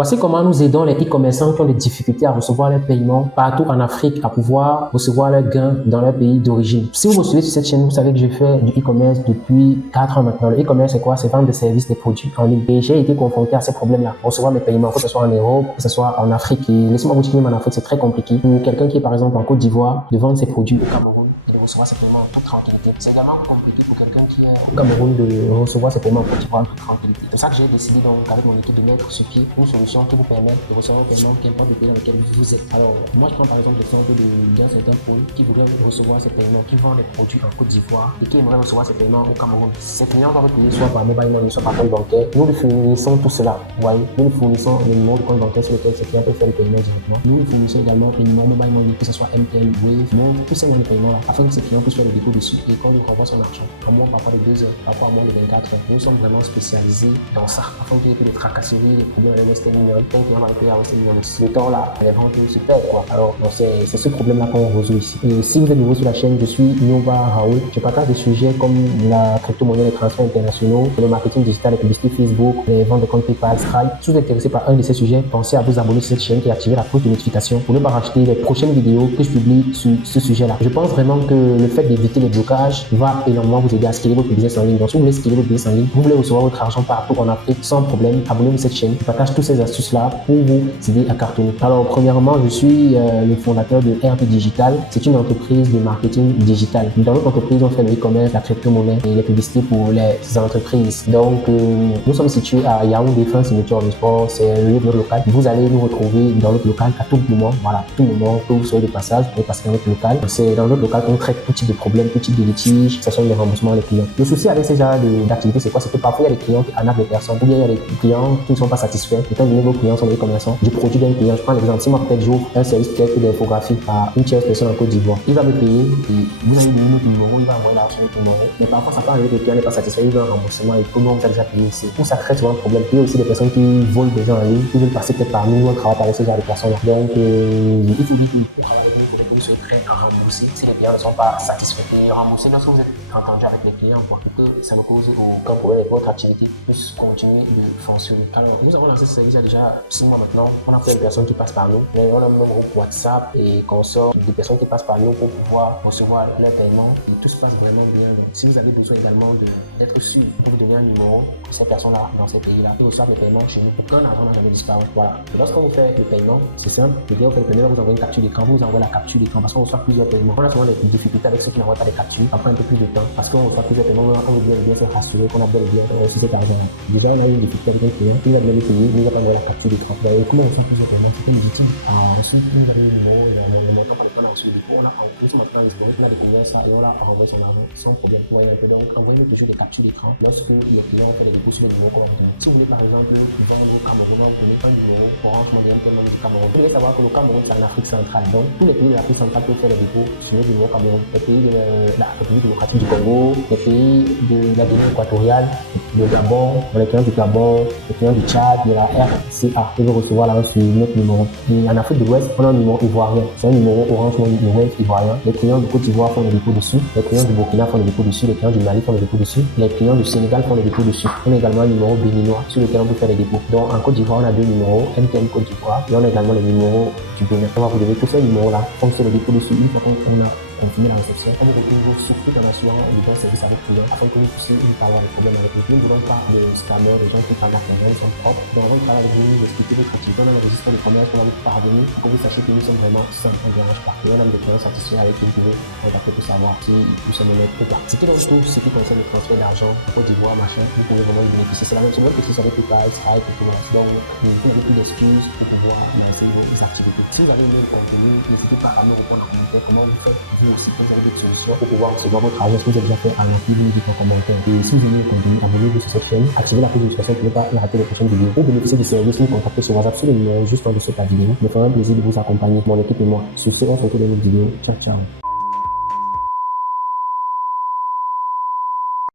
Voici comment nous aidons les e-commerçants qui ont des difficultés à recevoir leurs paiements partout en Afrique à pouvoir recevoir leurs gains dans leur pays d'origine. Si vous me suivez sur cette chaîne, vous savez que je fais du e-commerce depuis 4 ans maintenant. Le e-commerce, c'est quoi? C'est vendre des services, des produits en ligne. Et j'ai été confronté à ces problèmes-là. Recevoir mes paiements, que ce soit en Europe, que ce soit en Afrique. Et laissez-moi vous dire que même en Afrique, c'est très compliqué. Pour quelqu'un qui est par exemple en Côte d'Ivoire, de vendre ses produits au Cameroun et de recevoir ses paiements en toute tranquillité. C'est également compliqué pour quelqu'un qui est au Cameroun de recevoir ses paiements en Côte d'Ivoire en toute tranquillité. C'est ça que j'ai décidé donc avec mon équipe de mettre sur pied une solution qui vous permet de recevoir un paiement qu'importe le pays dans lequel vous êtes. Alors, moi je prends par exemple l'exemple d'un certain pôle qui voudrait recevoir ses paiements, qui vend des produits en Côte d'Ivoire et qui aimerait recevoir ses paiements au Cameroun. Ces clients doivent payer soit par mobile money, soit par compte bancaire. Nous lui fournissons tout cela. Vous voyez, nous lui fournissons le numéro de compte bancaire sur lequel ces clients peuvent faire le paiement directement. Nous lui fournissons également le numéro mobile money, que ce soit MTN, Wave, même tous ces moyens de paiement là, afin que ces clients puissent faire le dépôt dessus et qu'on lui renvoie son argent à moins parfois de 2 heures, parfois à moins de 24 heures. Nous sommes vraiment spécialisés dans ça, afin qu'il y ait plus de tracasseries, des problèmes avec Western Union, quand client va payer à Western Union. Le temps là, les ventes se perdent quoi. Alors c'est ce problème là qu'on résout ici. Et si vous êtes nouveau sur la chaîne, je suis Nova Raoul. Je partage des sujets comme la crypto-monnaie, les transferts internationaux, le marketing digital, les publicités Facebook, les ventes de comptes PayPal, Stripe. Si vous êtes intéressé par un de ces sujets, pensez à vous abonner sur cette chaîne et activer la cloche de notification pour ne pas racheter les prochaines vidéos que je publie sur ce sujet-là. Je pense vraiment que le fait d'éviter les blocages va énormément vous aider à scaler votre business en ligne. Donc si vous voulez scaler votre business en ligne, vous voulez recevoir votre argent partout en Afrique sans problème, abonnez-vous à cette chaîne. Je partage toutes ces astuces-là pour vous aider à cartonner. Alors premièrement, je suis le fondateur de RP Digital. C'est une entreprise de marketing digital. Dans notre entreprise, on fait le e-commerce, la crypto-monnaie et les publicités pour les entreprises. Donc nous sommes situés à Yaoundé, fin signature en sport. C'est le lieu de notre local. Vous allez nous retrouver dans notre local à tout moment. Voilà, tout moment que vous soyez de passage, vous pouvez passer dans notre local. C'est dans notre local qu'on traite tout type de problèmes, tout type de litiges, que ce soit les remboursements des clients. Le souci avec ces genres d'activités, c'est quoi? C'est que parfois il y a des clients qui arnaquent des personnes, ou bien il y a des clients qui ne sont pas satisfaits. Étant donné que vos clients sont des commerçants, du produit d'un client, je prends l'exemple, si moi peut-être j'ouvre un service peut-être d'infographie à une tierce personne en Côte d'Ivoire, il va me payer et vous allez donner notre numéro, il va envoyer l'argent avec numéro. Mais parfois ça peut arriver que le client n'est pas satisfait, il veut un remboursement et tout le monde a déjà payé ici. Ou ça crée souvent un problème. Il y a aussi des personnes qui volent des gens en ligne, qui veulent passer peut-être par nous, on travaille avec ce genre de personnes. Donc il faut dire que pour travailler avec vous, vous soyez prêt à rembourser si les clients ne sont pas satisfaits. Et rembourser lorsque vous êtes entendu avec les clients pour que ça ne cause aucun problème et que votre activité puisse continuer de fonctionner. Alors, nous avons lancé ce service il y a déjà 6 mois maintenant. On a plein de personnes qui passent par nous. Mais on a même un groupe WhatsApp et consorts, des personnes qui passent par nous pour pouvoir recevoir leur paiement. Et tout se passe vraiment bien. Donc, si vous avez besoin également d'être sûr, de vous donner un numéro pour ces personnes-là dans ces pays-là, qui reçoivent les paiements chez nous, aucun argent n'a jamais disparu. Voilà. Et lorsqu'on vous fait le paiement, c'est simple. Le gars fait le paiement, vous envoyez une capture d'écran, vous envoyez la capture d'écran parce qu'on reçoit plusieurs paiements. On a souvent des difficultés avec ceux qui n'envoient pas des captures. Après un peu plus de temps, parce qu'on reçoit plusieurs paiements, on veut bien se rassurer qu'on a bel et bien reçu cet argent. Déjà, on a eu une difficulté avec un client, il va bien le payer, mais il va pas envoyer la capture d'écran. Comment on reçoit plusieurs paiements? C'est comme dit, reçu une dernière numéro, le montant par lequel on a reçu le dépôt, on a envoyé son montant historique, on a découvert ça et on a renvoyé son argent sans problème. Donc, envoyez toujours des captures d'écran lorsque le client fait les dépôts sur le numéro qu'on va donner. Si vous voulez par exemple vendre au Cameroun, vous donnez un numéro pour rentrer dans un paiement du Cameroun. Vous devez savoir que le Cameroun, c'est en Afrique centrale. Donc, tous les pays de l'Afrique centrale peuvent faire les dépôts sur le numéro Cameroun. Les pays de la République démocratique du Congo, les pays de la Guinée équatoriale, le Gabon, les clients du Gabon, les clients du Tchad, de la RCA. Ils vont recevoir là sur notre numéro. Et en Afrique de l'Ouest, on a un numéro ivoirien. C'est un numéro Orange Money ivoirien. Les clients du Côte d'Ivoire font le dépôt dessus. Les clients du Burkina font le dépôt dessus. Les clients du Mali font le dépôt dessus. Les clients du Sénégal font le dépôt dessus. On a également un numéro béninois sur lequel on peut faire les dépôts. Donc en Côte d'Ivoire, on a 2 numéros, MTN Côte d'Ivoire. Et on a également le numéro du Bénin. Donc vous devez tous ces numéros-là, on fait le dépôt dessus. Une fois qu'on a confirmé la réception, on vous retrouve surtout dans l'assurance du bon service avec clients afin que vous puissiez avoir des problèmes avec nous. Nous ne voulons pas de scammers, des gens qui parlent d'argent, ils sont propres. Donc avant de travailler avec vous, d'expliquer votre activité, on a le registre de commerce qu'on va vous parvenir pour que vous sachiez que nous sommes vraiment sans un dérange pas. Et on a des clients satisfaits avec qui vous pouvez contacter pour savoir si nous sommes honnêtes ou pas. C'était donc tout ce qui concerne le transfert d'argent en Côte d'Ivoire, machin, vous pouvez vraiment y bénéficier. C'est la même chose que si vous avez PayPal, Stripe et tout le reste. Donc vous n'avez plus d'excuses pour pouvoir lancer vos activités. Si vous avez une autre contenu, n'hésitez pas à nous répondre en commentaire comment vous faites vous aussi pour vous avez des solutions pour pouvoir recevoir votre argent. Ce que vous avez déjà fait en actif, vous dites en commentaire. Et si vous aimez le contenu, abonnez-vous sur cette chaîne, activez la cloche de notification pour ne pas rater les prochaines vidéos. Pour bénéficier du service, nous contactez sur WhatsApp sur le numéro juste en dessous de la vidéo. Il me fera un plaisir de vous accompagner, mon équipe et moi. Sur ce, on se retrouve dans une autre vidéo. Ciao, ciao.